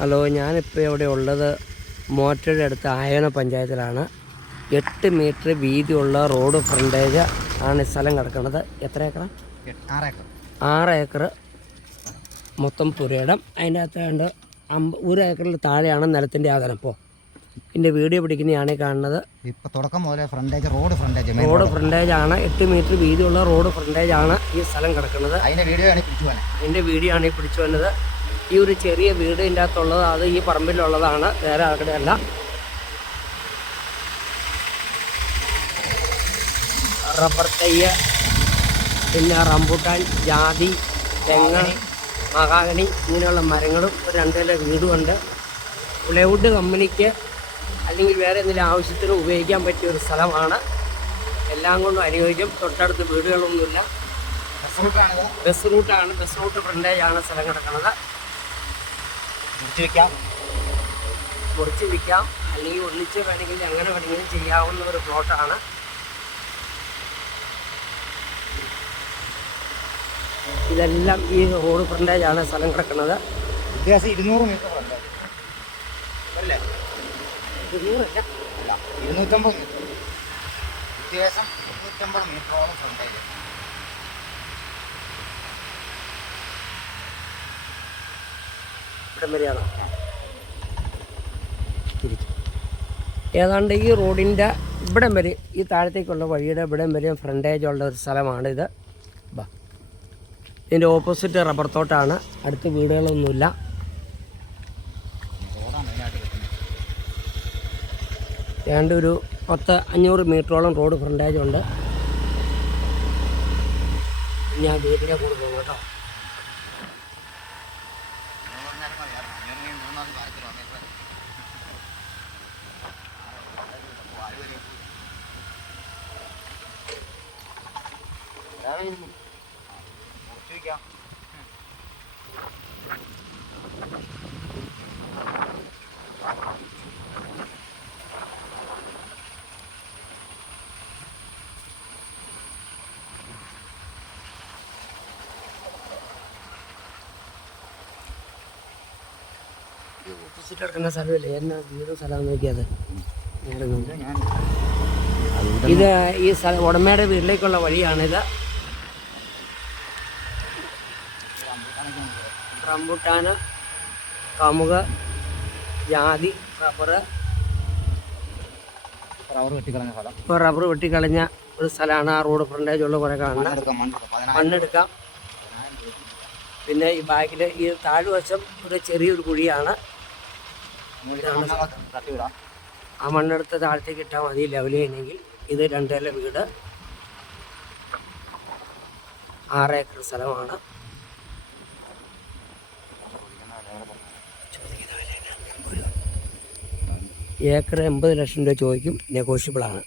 Hello ഞാനിപ്പോൾ ഇവിടെ ഉള്ളത് മോറ്റയുടെ അടുത്ത് ആയന പഞ്ചായത്തിലാണ്. എട്ട് മീറ്റർ വീതിയുള്ള റോഡ് ഫ്രണ്ടേജ് ആണ് സ്ഥലം കിടക്കുന്നത്. എത്ര ഏക്കർ ആറ് ഏക്കർ മൊത്തം പുരയിടം. അതിന്റെ അകത്ത് കണ്ട് അമ്പ ഒരു ഏക്കറിൽ താഴെയാണ് നിലത്തിന്റെ അകലം ഇപ്പോൾ ഇതിന്റെ വീഡിയോ പിടിക്കുന്നതാണ് കാണുന്നത്. ഇപ്പോൾ തുടക്കം മുതലേ frontage road frontage road frontage ആണ്. എട്ട് മീറ്റർ വീതിയുള്ള റോഡ് ഫ്രണ്ടേജ് ആണ് ഈ സ്ഥലം കിടക്കുന്നത്. അതിന്റെ വീഡിയോ ആണ് പിടിച്ചു വന്നത് എന്റെ വീഡിയോ ആണ് ഈ പിടിച്ചു വന്നത്. ഈ ഒരു ചെറിയ വീട് ഇതിന്റെ അകത്തുള്ളത് അത് ഈ പറമ്പിലുള്ളതാണ്. വേറെ ആരുടെ അല്ല. റബ്ബർ തയ്യ് പിന്നെ റംബുട്ടാൻ ജാതി തെങ്ങ് മഹാഗണി ഇങ്ങനെയുള്ള മരങ്ങളും ഒരു രണ്ടര വീടുമുണ്ട്. പ്ലൈവുഡ് കമ്പനിക്ക് അല്ലെങ്കിൽ വേറെ എന്തെങ്കിലും ആവശ്യത്തിന് ഉപയോഗിക്കാൻ പറ്റിയ ഒരു സ്ഥലമാണ്. എല്ലാം കൊണ്ടും അനുയോജ്യം. തൊട്ടടുത്ത് വീടുകളൊന്നുമില്ല. ബസ് റൂട്ടാണ്. ബസ് റൂട്ട് ഫ്രണ്ടേജാണ് സ്ഥലം കിടക്കുന്നത്. പിടിച്ചു വെക്കാം. മുറിച്ച് വിൽക്കാം അല്ലെങ്കിൽ ഒന്നിച്ച് വേണമെങ്കിൽ എങ്ങനെ വേണമെങ്കിലും ചെയ്യാവുന്ന ഒരു പ്ലോട്ടാണ് ഇതെല്ലാം ഈ റോഡ് ഫ്രണ്ടേജാണ് സ്ഥലം കിടക്കുന്നത്. ഏകദേശം ഇരുന്നൂറ് മീറ്റർ ഫ്രണ്ടേജ് അല്ലേ? ഇരുന്നൂറല്ല അല്ല. ഇരുന്നൂറ്റമ്പത് മീറ്റർ ഏകദേശം ഇരുന്നൂറ്റമ്പത് മീറ്ററോളം ഫ്രണ്ടേജ് ഇവിടം വരെയാണോ. ഏതാണ്ട് ഈ റോഡിന്റെ ഇവിടം വരെ ഈ താഴത്തേക്കുള്ള വഴിയുടെ ഇവിടം വരെ ഫ്രണ്ടേജ് ഉള്ള ഒരു സ്ഥലമാണിത്. ബാ. ഇതിന്റെ ഓപ്പോസിറ്റ് റബ്ബർ തോട്ടാണ്. അടുത്ത് വീടുകളൊന്നുമില്ല. ഏതാണ്ട് ഒരു പത്ത് അഞ്ഞൂറ് മീറ്ററോളം റോഡ് ഫ്രണ്ടേജ് ഉണ്ട്. ഞാൻ വീട്ടിലേക്ക് കൊടുക്കും കേട്ടോ. ഓപ്പോസിറ്റ് കിടക്കുന്ന സ്ഥലമില്ലേ എന്നാ വീടും സ്ഥലം നോക്കിയത് നേരെ നോക്കി. ഞാൻ ഇത് ഈ സ്ഥലം ഉടമയുടെ വീട്ടിലേക്കുള്ള വഴിയാണിത് റംബുട്ടാന് കമുക ജാതി റബ്ബർ. റബ്ബർ വെട്ടിക്കളഞ്ഞ സ്ഥലം. ഇപ്പോൾ റബ്ബർ വെട്ടിക്കളഞ്ഞ ഒരു സ്ഥലമാണ് ആ റോഡ് ഫ്രണ്ടേജ് ഉള്ള കുറേ കാണുന്നത്. മണ്ണെടുക്കാം പിന്നെ ഈ ബാക്കിൽ ഈ താഴ്വശം ഒരു ചെറിയൊരു കുഴിയാണ്. ആ മണ്ണെടുത്ത് താഴത്തേക്ക് ഇട്ടാൽ മതി ലെവൽ ചെയ്യണമെങ്കിൽ ഇത് രണ്ടേല വീട്. ആറ് ഏക്കർ സ്ഥലമാണ്. ഏക്കർ എൺപത് ലക്ഷം രൂപ ചോദിക്കും നെഗോഷ്യബിളാണ്